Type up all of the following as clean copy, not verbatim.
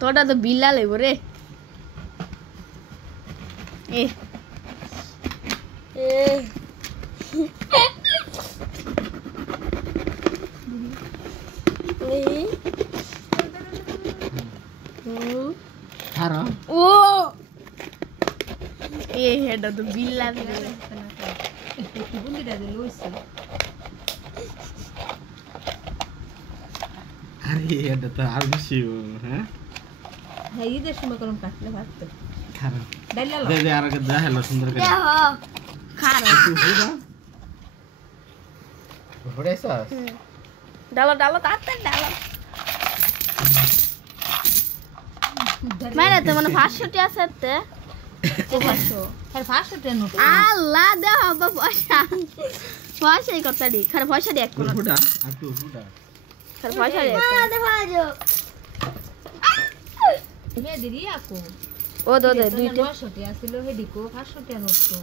তোটা তো বিল্লা লেবো রে এ ও এ এটা তো বিল্লা আরে এটা তো আর বেশি হ্যাঁ হ্যাঁ ঈদের সময় করুন কাটলে ভাত তো খারাপ ডাইলা দে দে আর একটা দেখালো সুন্দর করে খারাপ ঘুরাইছাস ডালো ডালো তাড়াতাড়ি ডালো মানে তো মানে 500 টি আছে তে 500 আর 500 টাকা নোট আল্লাহ দাও বাবা পয়সা পয়সাই কত দি খারাপ পয়সা দি এক কোন ফুটা আর তো ফুটা খারাপ পয়সা দি মে দিদি আকো ও দো দে দুইটা 900 টাকা ছিল হেডিকো 500 টাকা নোট তো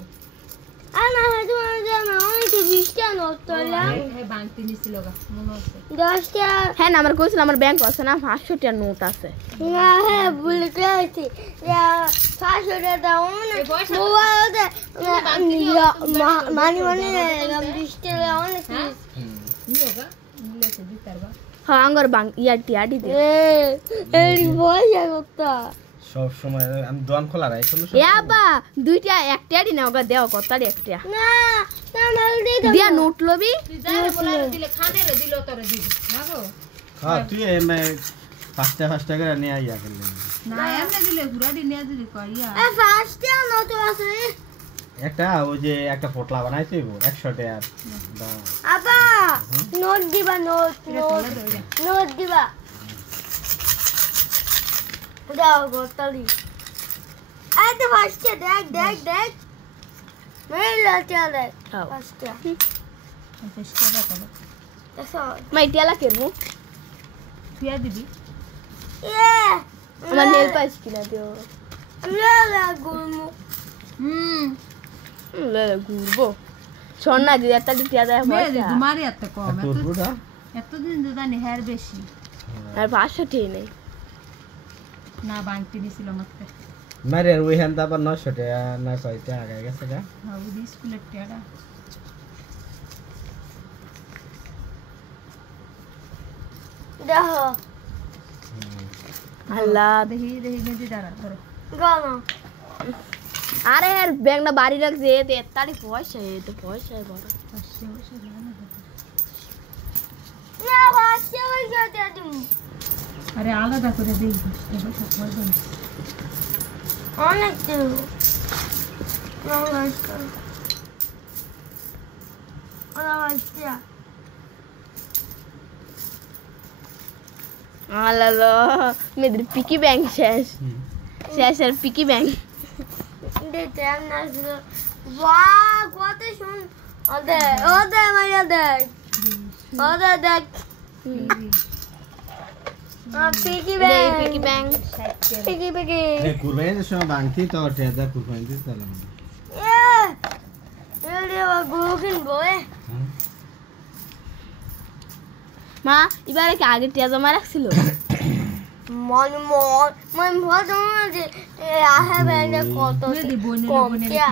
আনা তোমার জানা অনেক 20 টাকা নোট তোলা হ্যাঁ বাংতি নিছিল গা মনে আছে 10 টাকা হ্যাঁ না আমার কইছিল আমার ব্যাংক আছে না 500 টাকা নোট আছে না হ্যাঁ ভুলে গেছি 500 টাকা দাও না মোবাইলে মানি 20 টাকা অনেক নিও গা নিলেছে দিতারবা হ্যাঁ আঙ্গর বাং ইয়াটি আডি দে এই পয়সা কত সব সময় আমি দোকান খোলা রাখি কোনো এ আবা দুইটা একটা আডি না ওগা দেও কত আডি একটা না না মাল দে দিয়া নোট লবি তুই যারে বলা দিলে খানে রে দিল তোরে দিবি না গো হ্যাঁ তুই এমে 5 টাকা করে নিয়ে আইয়া করলে না এমনে দিলে ঘুরা দি নিয়ে দিলি কইয়া এ ফার্স্ট টাকা নোট আছে একটা ওই যে একটা পোটলা বানাইছে 100 টাকা দাও আবা নোট দিবা নোট দিবা দাও গোতালি এই তো ফার্স্ট দেখ মেলা চলে খাও ফার্স্ট চেষ্টা করো eso মাই টিয়ালা কেরমু তুই দিবি আমার নেল পাইস কিনা দিও লা গুরমু লে ঘুরবো ছন্না দি একটা টিয়া দেয় মে পয়সা তোমারই এত কম তোর ফুটা এতদিন তো জানি হেয়ার বেশি আর 500 টি নেই না বাংতি নিছিল মাত্র মারে ওই হ্যান্ড আবার 900 টাকা না কয়টা আগে গেছে গা হ্যাঁ ওই স্কুলের টিয়াটা দেখো আল্লাহ দেখি মেদি দাঁড়া ধরো গানো আরে यार ব্যাংকটা বাড়ি রাখছে এতে এতাড়ি পয়সা এতে পয়সা বড় না বাসে ওই যাতে তুমি আরে আলাদা করে দেই অনেক তো নমস্কার নমস্কার আল্লাহ মেয়েদের পিকি ব্যাংক শেষ শেষ আর পিকি ব্যাংক দেখতে না বাহ কত শুন ওদের মাইয়া দেখ ওদের দেখ পিকি ব্যাংক পিকি ব্যাংক পিকি এ কুরবানির সময় বাংতি তো টেদা কুরবানি দিছিলাম রে গোকিন বয় মা এবারে কি আগে টিয়া জমা রাখছিল মন ভয় যে আহে ব্যাংকে কত কম টিয়া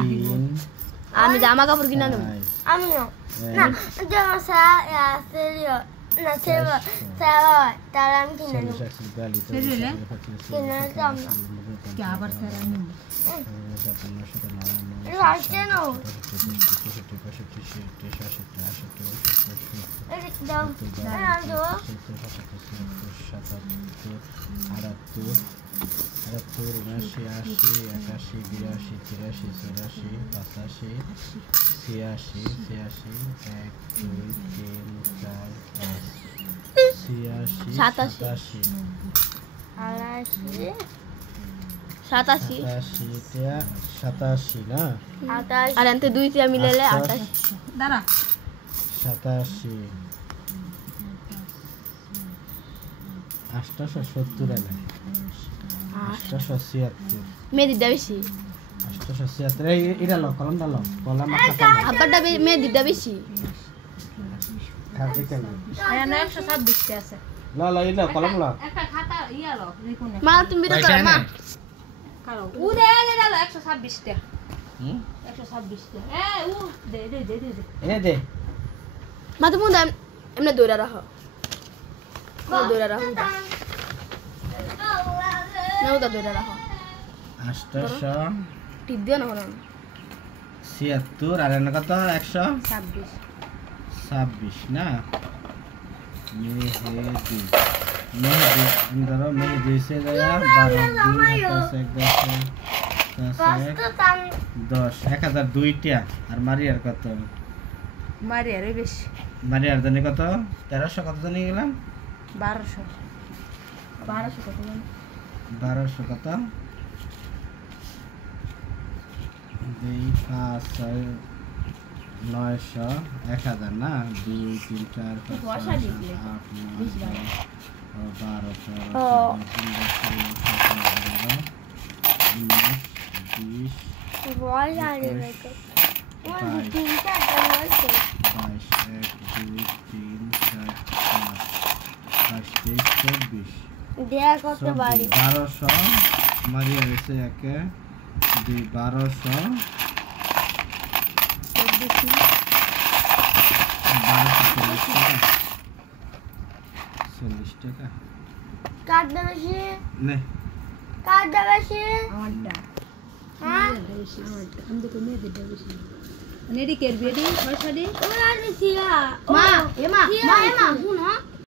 আমি জামা কাপড় কিনা নেব আমি না জামা আছে না সেবা সেবা তারা আমি কিনে নেব কিনে দাম না কি আবার স্যার আমি আসছে না দাও দাও 87 না আর এতে দুই টিয়া মিলালে 28 দাঁড়া 87 870 এনে 876 মেয়েদিটা বেশি 876 এটা লো কলমটা লো কলম আব্বাটা মেয়েদিটা বেশি খাবে কেন এখানে 126 আছে লো লো এটা কলম লো একটা ইয়ালো রিকোনে মা তুমি বিরো পয়সা করো মা নেই। কালো উ দে দে 126 টাকা হুম? 126 টাকা উ দে এনে দে। মা তুমি এমনি দৌড়া রাখো দৌড়া রাখো না ওটা দৌড়া রাখো 876 টিপ দিও না হলো আর এনে কত 26 126 না মেহেদি ধরো মেহেদি সে দেয়া 10 1002 টা আর মারিয়ার কত মারি আরে বেশি মারিয়ার জানি কত 1300 কত জানি গেলাম 1200 কত জানো 1200 কত 2 5 6 900 1000 না 2 3 4 5 বর্ষা 6 দিলে। 7 8 9 10 ও। 12 বল আরে দেখো ওই তিনটা বলছে 22 দেয়া কত বাড়ি 1200 মারিয়া হয়েছে একে 2 1200 40 টাকা কাটবে বেশি নে কাটবে বেশি আমারটা হ্যাঁ আমারটা আমি দেখো মেয়েদের বেশি নেডি কেরবি এডি পয়সা দি ওরা দিছিলা মা এমা শুনো